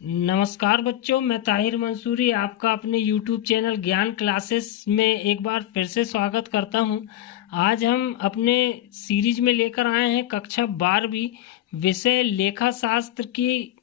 नमस्कार बच्चों, मैं ताहिर मंसूरी आपका अपने YouTube चैनल ज्ञान क्लासेस में एक बार फिर से स्वागत करता हूं। आज हम अपने सीरीज में लेकर आए हैं कक्षा 12वीं विषय लेखा शास्त्र की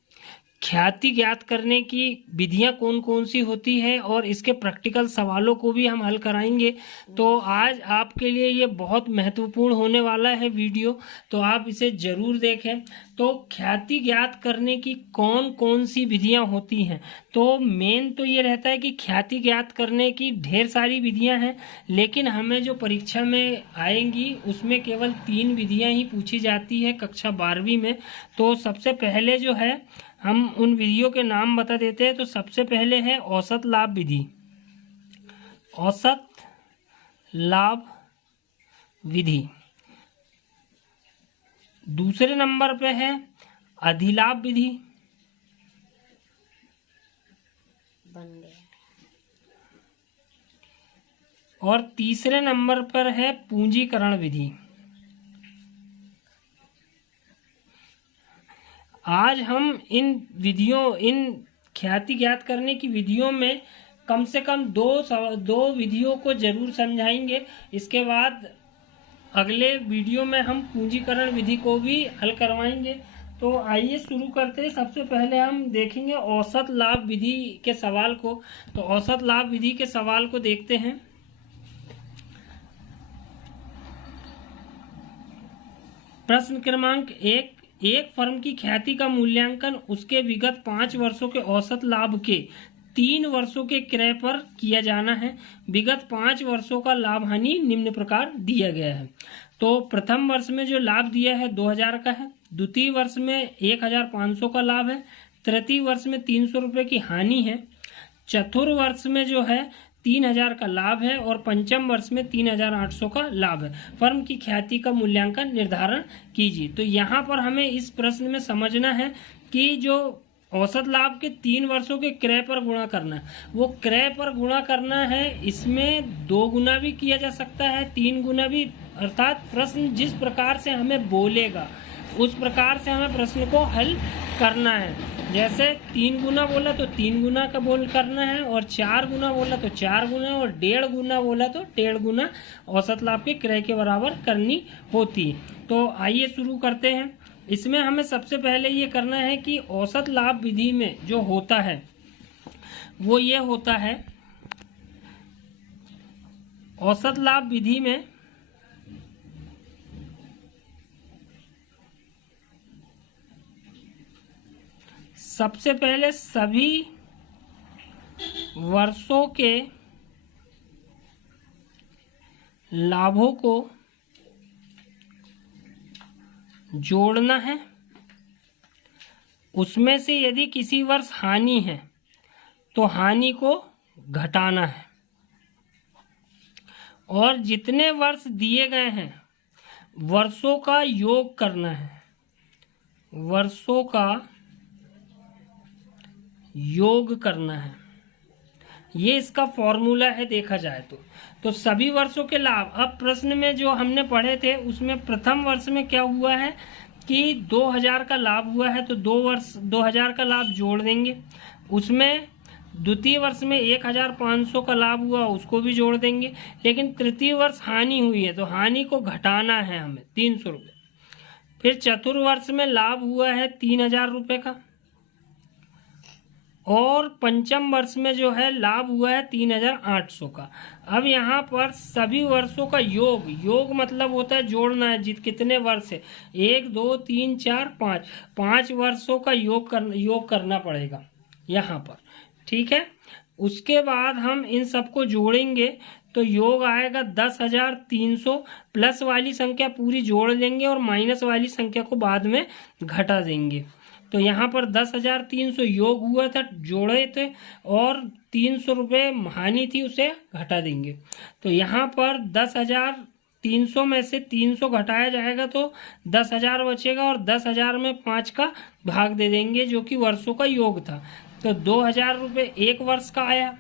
ख्याति ज्ञात करने की विधियां कौन कौन सी होती है और इसके प्रैक्टिकल सवालों को भी हम हल कराएंगे। तो आज आपके लिए ये बहुत महत्वपूर्ण होने वाला है वीडियो, तो आप इसे जरूर देखें। तो ख्याति ज्ञात करने की कौन कौन सी विधियां होती हैं, तो मेन तो ये रहता है कि ख्याति ज्ञात करने की ढेर सारी विधियां हैं, लेकिन हमें जो परीक्षा में आएंगी उसमें केवल 3 विधियां ही पूछी जाती है कक्षा 12वीं में। तो सबसे पहले जो है हम उन विधियों के नाम बता देते हैं। तो सबसे पहले है औसत लाभ विधि। औसत लाभ विधि। दूसरे नंबर पे है अधिलाभ विधि। और तीसरे नंबर पर है पूंजीकरण विधि। आज हम इन ख्याति ज्ञात करने की विधियों में कम से कम दो विधियों को जरूर समझाएंगे। इसके बाद अगले वीडियो में हम पूंजीकरण विधि को भी हल करवाएंगे। तो आइए शुरू करते हैं। सबसे पहले हम देखेंगे औसत लाभ विधि के सवाल को। तो औसत लाभ विधि के सवाल को देखते हैं। प्रश्न क्रमांक 1, एक फर्म की ख्याति का मूल्यांकन उसके विगत 5 वर्षों के औसत लाभ के 3 वर्षों के क्रय पर किया जाना है। विगत 5 वर्षों का लाभ हानि निम्न प्रकार दिया गया है। तो प्रथम वर्ष में जो लाभ दिया है 2000 का है, द्वितीय वर्ष में 1500 का लाभ है, तृतीय वर्ष में 300 रुपये की हानि है, चतुर्थ वर्ष में जो है 3000 का लाभ है और पंचम वर्ष में 3800 का लाभ है। फर्म की ख्याति का मूल्यांकन निर्धारण कीजिए। तो यहाँ पर हमें इस प्रश्न में समझना है कि जो औसत लाभ के 3 वर्षों के क्रय पर गुणा करना है, वो क्रय पर गुणा करना है। इसमें 2 गुना भी किया जा सकता है, 3 गुना भी, अर्थात प्रश्न जिस प्रकार से हमें बोलेगा उस प्रकार से हमें प्रश्न को हल करना है। जैसे 3 गुना बोला तो 3 गुना का बोल करना है, और 4 गुना बोला तो 4 गुना, और 1.5 गुना बोला तो 1.5 गुना औसत लाभ के क्रय के बराबर करनी होती है। तो आइए शुरू करते हैं। इसमें हमें सबसे पहले ये करना है कि औसत लाभ विधि में जो होता है वो ये होता है, औसत लाभ विधि में सबसे पहले सभी वर्षों के लाभों को जोड़ना है। उसमें से यदि किसी वर्ष हानि है तो हानि को घटाना है, और जितने वर्ष दिए गए हैं वर्षों का योग करना है। वर्षों का योग करना है, ये इसका फॉर्मूला है देखा जाए तो सभी वर्षों के लाभ। अब प्रश्न में जो हमने पढ़े थे उसमें प्रथम वर्ष में क्या हुआ है कि 2000 का लाभ हुआ है, तो 2 वर्ष 2000 का लाभ जोड़ देंगे। उसमें द्वितीय वर्ष में 1500 का लाभ हुआ, उसको भी जोड़ देंगे। लेकिन तृतीय वर्ष हानि हुई है तो हानि को घटाना है हमें 300 रुपये। फिर चतुर्थ वर्ष में लाभ हुआ है 3000 रुपये का, और पंचम वर्ष में जो है लाभ हुआ है 3800 का। अब यहाँ पर सभी वर्षों का योग मतलब होता है जोड़ना है, कितने वर्ष है, 1 2 3 4 5 वर्षों का योग करना पड़ेगा यहाँ पर, ठीक है। उसके बाद हम इन सबको जोड़ेंगे तो योग आएगा 10,300। प्लस वाली संख्या पूरी जोड़ लेंगे और माइनस वाली संख्या को बाद में घटा देंगे। तो यहाँ पर 10,300 योग हुआ था, जोड़े थे, और 300 रुपये हानि थी, उसे घटा देंगे। तो यहाँ पर 10,300 में से 300 घटाया जाएगा तो 10,000 बचेगा, और 10,000 में 5 का भाग दे देंगे जो कि वर्षों का योग था। तो 2,000 रुपये एक वर्ष का आया।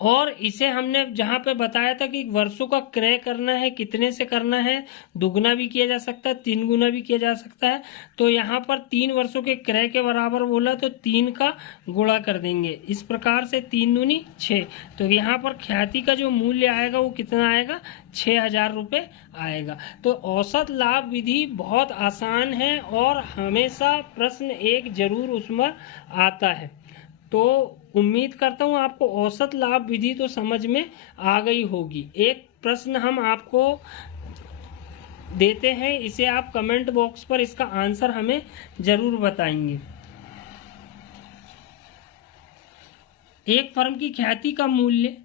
और इसे हमने जहाँ पे बताया था कि वर्षों का क्रय करना है, कितने से करना है, दुगना भी किया जा सकता है, 3 गुना भी किया जा सकता है। तो यहाँ पर 3 वर्षों के क्रय के बराबर बोला तो 3 का गुणा कर देंगे। इस प्रकार से 3 दूनी 6। तो यहाँ पर ख्याति का जो मूल्य आएगा वो कितना आएगा, 6,000 रुपये आएगा। तो औसत लाभ विधि बहुत आसान है और हमेशा प्रश्न एक जरूर उसमें आता है। तो उम्मीद करता हूँ आपको औसत लाभ विधि तो समझ में आ गई होगी। एक प्रश्न हम आपको देते हैं, इसे आप कमेंट बॉक्स पर इसका आंसर हमें जरूर बताएंगे। एक फर्म की ख्याति का मूल्य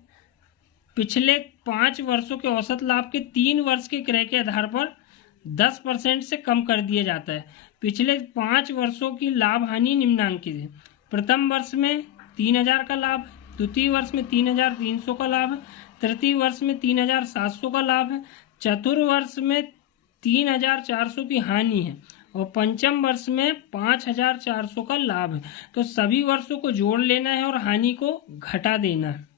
पिछले 5 वर्षों के औसत लाभ के 3 वर्ष के क्रय के आधार पर 10% से कम कर दिया जाता है। पिछले 5 वर्षों की लाभ हानि निम्नांकित है। प्रथम वर्ष में 3,000 का लाभ है, द्वितीय वर्ष में 3,300 का लाभ है, तृतीय वर्ष में 3,700 का लाभ है, चतुर्थ वर्ष में 3,400 की हानि है और पंचम वर्ष में 5,400 का लाभ है। तो सभी वर्षों को जोड़ लेना है और हानि को घटा देना है।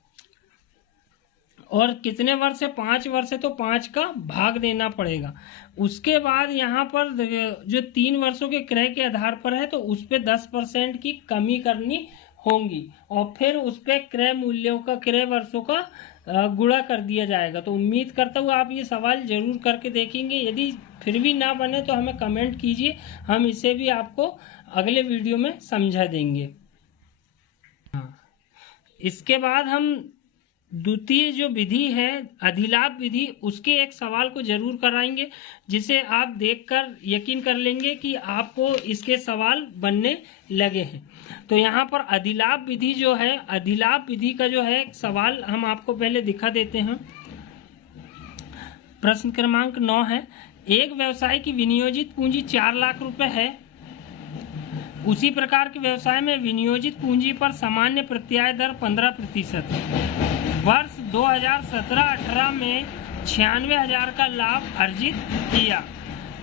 और कितने वर्ष है, 5 वर्ष है तो 5 का भाग देना पड़ेगा। उसके बाद यहाँ पर जो 3 वर्षों के क्रय के आधार पर है तो उस पर 10% की कमी करनी होंगी और फिर उस पर क्रय मूल्यों का, क्रय वर्षों का गुणा कर दिया जाएगा। तो उम्मीद करता हूँ आप ये सवाल जरूर करके देखेंगे। यदि फिर भी ना बने तो हमें कमेंट कीजिए, हम इसे भी आपको अगले वीडियो में समझा देंगे। इसके बाद हम द्वितीय जो विधि है अधिलाभ विधि, उसके एक सवाल को जरूर कराएंगे जिसे आप देखकर यकीन कर लेंगे कि आपको इसके सवाल बनने लगे हैं। तो यहाँ पर अधिलाभ विधि जो है, अधिलाभ विधि का जो है सवाल हम आपको पहले दिखा देते हैं। प्रश्न क्रमांक 9 है, एक व्यवसाय की विनियोजित पूंजी 4 लाख रुपए है। उसी प्रकार के व्यवसाय में विनियोजित पूंजी पर सामान्य प्रत्याय दर 15% है। वर्ष 2017-18 में 96,000 का लाभ अर्जित किया।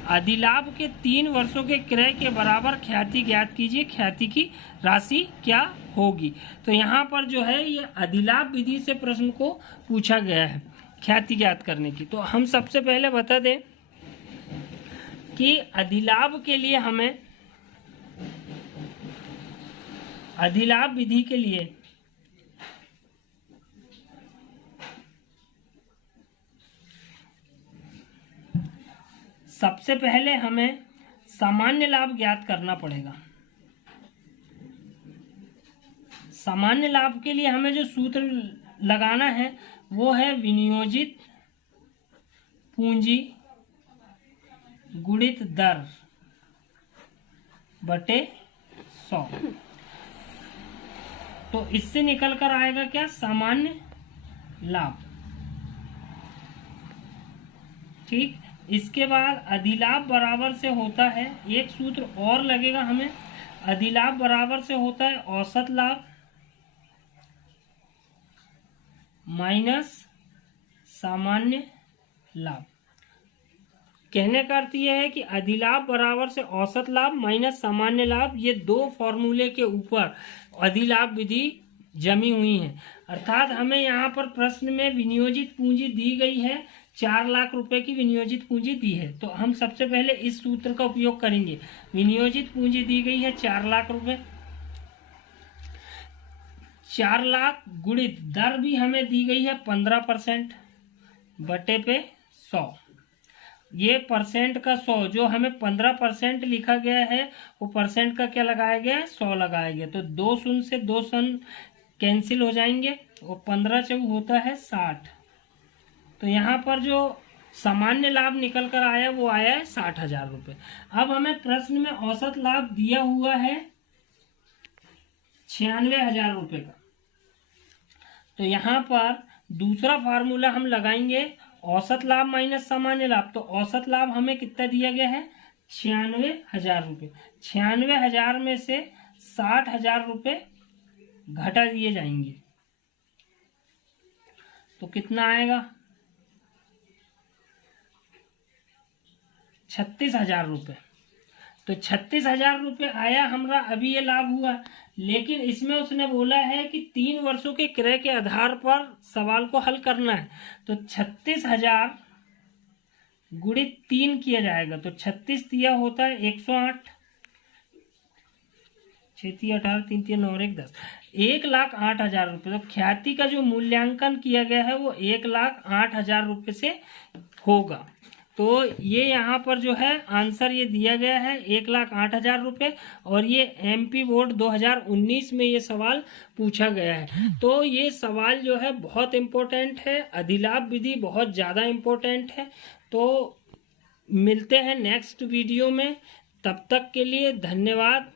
अधिलाभ के 3 वर्षों के क्रय के बराबर ख्याति ज्ञात कीजिए, ख्याति की राशि क्या होगी। तो यहाँ पर जो है ये अधिलाभ विधि से प्रश्न को पूछा गया है ख्याति ज्ञात करने की। तो हम सबसे पहले बता दें कि अधिलाभ के लिए हमें, अधिलाभ विधि के लिए सबसे पहले हमें सामान्य लाभ ज्ञात करना पड़ेगा। सामान्य लाभ के लिए हमें जो सूत्र लगाना है वो है विनियोजित पूंजी गुणित दर बटे 100। तो इससे निकल कर आएगा क्या, सामान्य लाभ। ठीक, इसके बाद अधिलाभ बराबर से होता है, एक सूत्र और लगेगा हमें, अधिलाभ बराबर से होता है औसत लाभ माइनस सामान्य लाभ। कहने का अर्थ यह है कि अधिलाभ बराबर से औसत लाभ माइनस सामान्य लाभ, ये 2 फॉर्मूले के ऊपर अधिलाभ विधि जमी हुई है। अर्थात हमें यहाँ पर प्रश्न में विनियोजित पूंजी दी गई है, 4 लाख रुपए की विनियोजित पूंजी दी है। तो हम सबसे पहले इस सूत्र का उपयोग करेंगे। विनियोजित पूंजी दी गई है 4 लाख रुपए, 4 लाख गुणित दर भी हमें दी गई है 15% बटे पे 100। ये परसेंट का 100, जो हमें 15% लिखा गया है वो परसेंट का क्या लगाया गया है, 100 लगाया गया। तो 2 शून्य से 2 शून्य कैंसिल हो जाएंगे और 15 चौक होता है 60। तो यहाँ पर जो सामान्य लाभ निकल कर आया वो आया है 60,000 रुपये। अब हमें प्रश्न में औसत लाभ दिया हुआ है 96,000 रुपये का। तो यहाँ पर दूसरा फार्मूला हम लगाएंगे, औसत लाभ माइनस सामान्य लाभ। तो औसत लाभ हमें कितना दिया गया है, 96,000 रुपये। 96,000 में से 60,000 रुपये घटा दिए जाएंगे तो कितना आएगा, 36,000 रुपये। तो 36,000 रुपये आया हमारा, अभी ये लाभ हुआ। लेकिन इसमें उसने बोला है कि 3 वर्षों के क्रय के आधार पर सवाल को हल करना है। तो 36,000 गुणित 3 किया जाएगा, तो 36 दिया होता है 108, 6 18 3 3 और 1 10, 1,08,000 रुपये। तो ख्याति का जो मूल्यांकन किया गया है वो 1,08,000 रुपये से होगा। तो ये यहाँ पर जो है आंसर ये दिया गया है 1,08,000 रुपये, और ये MP बोर्ड 2019 में ये सवाल पूछा गया है। तो ये सवाल जो है बहुत इम्पोर्टेंट है, अधिलाभ विधि बहुत ज़्यादा इम्पोर्टेंट है। तो मिलते हैं नेक्स्ट वीडियो में, तब तक के लिए धन्यवाद।